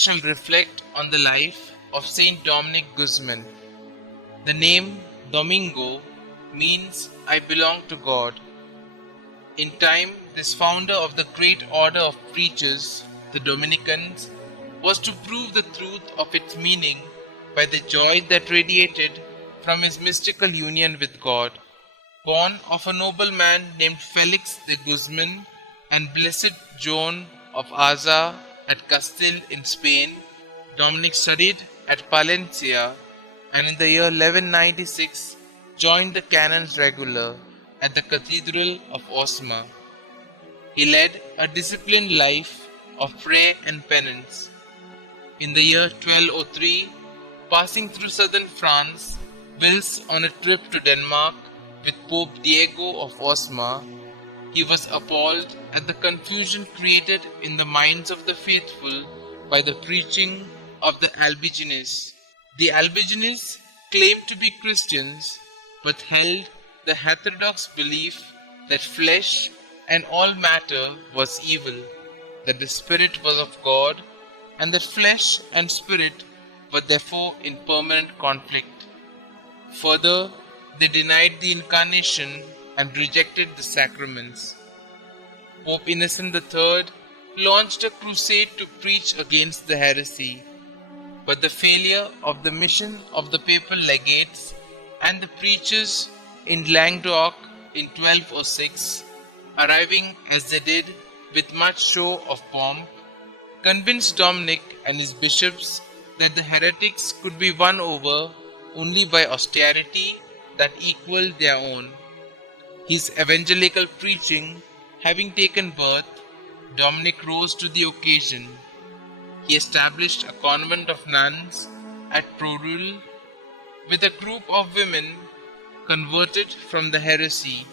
shall reflect on the life of St. Dominic Guzman. The name Domingo means I belong to God. In time, this founder of the great order of preachers, the Dominicans, was to prove the truth of its meaning by the joy that radiated from his mystical union with God. Born of a nobleman named Felix de Guzman and Blessed Joan of Aza at Castile in Spain, Dominic studied at Palencia and in the year 1196 joined the canons regular at the Cathedral of Osma. He led a disciplined life of prayer and penance. In the year 1203, passing through southern France, whilst on a trip to Denmark with Pope Diego of Osma, he was appalled at the confusion created in the minds of the faithful by the preaching of the Albigenses. The Albigenses claimed to be Christians, but held the heterodox belief that flesh and all matter was evil, that the spirit was of God, and that flesh and spirit were therefore in permanent conflict. Further, they denied the incarnation and rejected the sacraments. Pope Innocent III launched a crusade to preach against the heresy, but the failure of the mission of the papal legates and the preachers in Languedoc in 1206, arriving as they did with much show of pomp, convinced Dominic and his bishops that the heretics could be won over only by austerity that equaled their own. His evangelical preaching having taken birth, Dominic rose to the occasion. He established a convent of nuns at Prorul with a group of women converted from the heresy,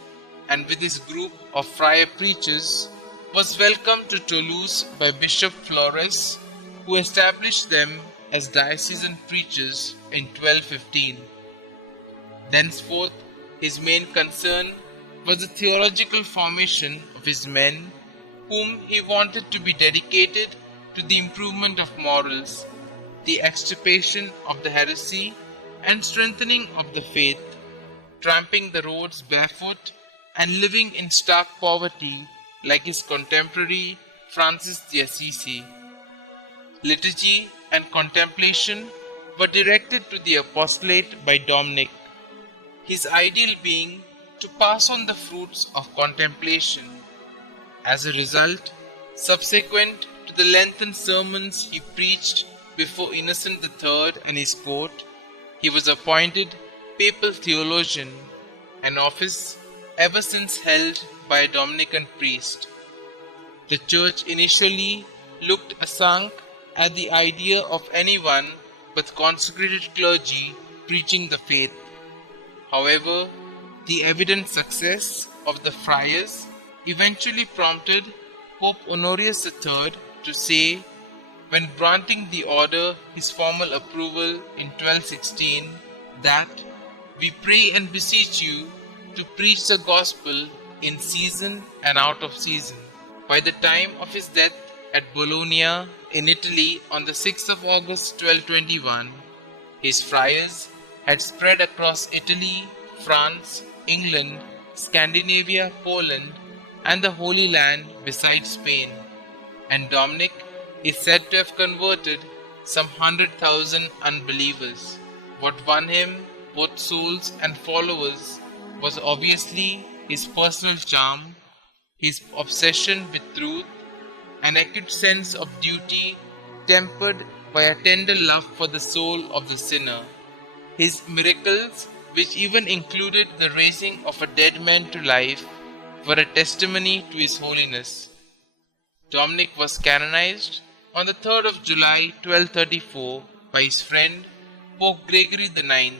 and with his group of friar preachers was welcomed to Toulouse by Bishop Flores, who established them as diocesan preachers in 1215. Thenceforth, his main concern was the theological formation of his men, whom he wanted to be dedicated to the improvement of morals, the extirpation of the heresy, and strengthening of the faith, tramping the roads barefoot and living in stark poverty like his contemporary Francis de Assisi. Liturgy and contemplation were directed to the apostolate by Dominic, his ideal being to pass on the fruits of contemplation. As a result, subsequent to the lengthened sermons he preached before Innocent III and his court, he was appointed papal theologian, an office ever since held by a Dominican priest. The church initially looked askance at the idea of anyone but consecrated clergy preaching the faith. However, the evident success of the friars eventually prompted Pope Honorius III to say, when granting the order his formal approval in 1216, that we pray and beseech you to preach the gospel in season and out of season. By the time of his death at Bologna in Italy on the 6th of August 1221, his friars had spread across Italy, France, England, Scandinavia, Poland, and the Holy Land besides Spain, and Dominic is said to have converted some 100,000 unbelievers. What won him both souls and followers was obviously his personal charm, his obsession with truth, an acute sense of duty tempered by a tender love for the soul of the sinner. His miracles, which even included the raising of a dead man to life, were a testimony to his holiness. Dominic was canonized on the 3rd of July 1234 by his friend Pope Gregory IX.